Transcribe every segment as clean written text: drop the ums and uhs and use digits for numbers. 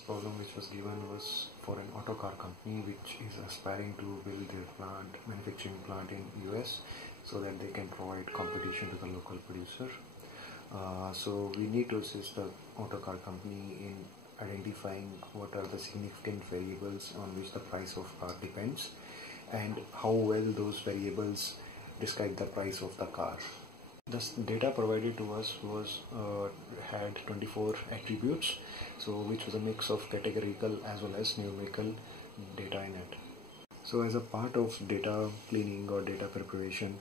business problem which was given was for an auto car company which is aspiring to build their manufacturing plant in US so that they can provide competition to the local producer. So we need to assist the auto car company in identifying what are the significant variables on which the price of car depends and how well those variables describe the price of the car. The data provided to us had 24 attributes, so which was a mix of categorical as well as numerical data in it. So as a part of data cleaning or data preparation,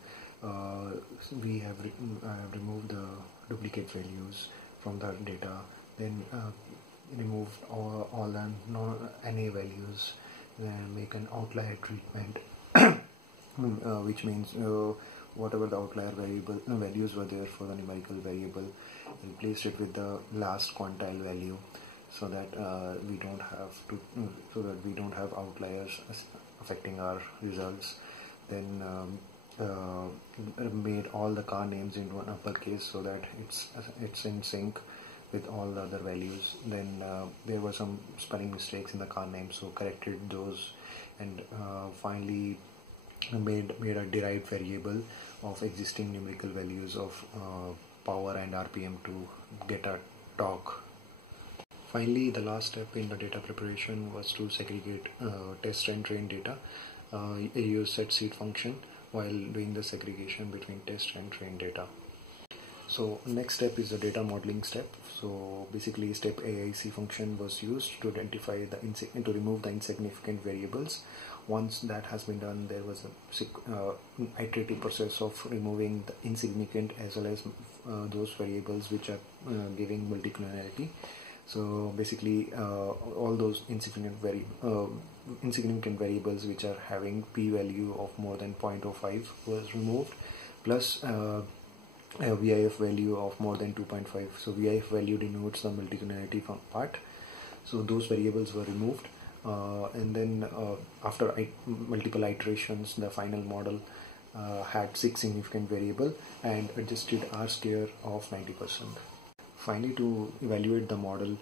we have removed the duplicate values from the data, then removed all the non-NA values, then make an outlier treatment, which means whatever the outlier values were there for the numerical variable, replaced it with the last quantile value, so that we don't have outliers affecting our results. Then made all the car names into an uppercase so that it's in sync with all the other values. Then there were some spelling mistakes in the car name, so corrected those, and finally made a derived variable of existing numerical values of power and RPM to get a torque. Finally, the last step in the data preparation was to segregate test and train data. I use set seed function while doing the segregation between test and train data. So next step is the data modeling step. So basically step AIC function was used to identify to remove the insignificant variables. Once that has been done, there was a iterative process of removing the insignificant as well as those variables which are giving multicollinearity. So basically all those insignificant variables which are having p-value of more than 0.05 was removed, plus a VIF value of more than 2.5. So VIF value denotes the multicollinearity part. So those variables were removed, and then after multiple iterations, the final model had 6 significant variables and adjusted R-square of 90%. Finally, to evaluate the model,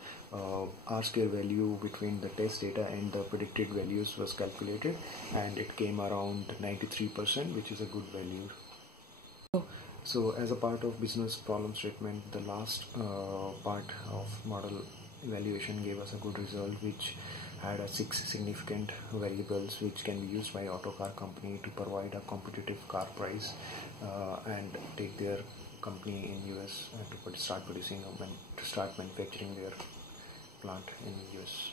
R-square value between the test data and the predicted values was calculated, and it came around 93%, which is a good value. So as a part of business problem statement, the last part of model evaluation gave us a good result, which had 6 significant variables which can be used by auto car company to provide a competitive car price and take their company in US to start manufacturing their plant in US.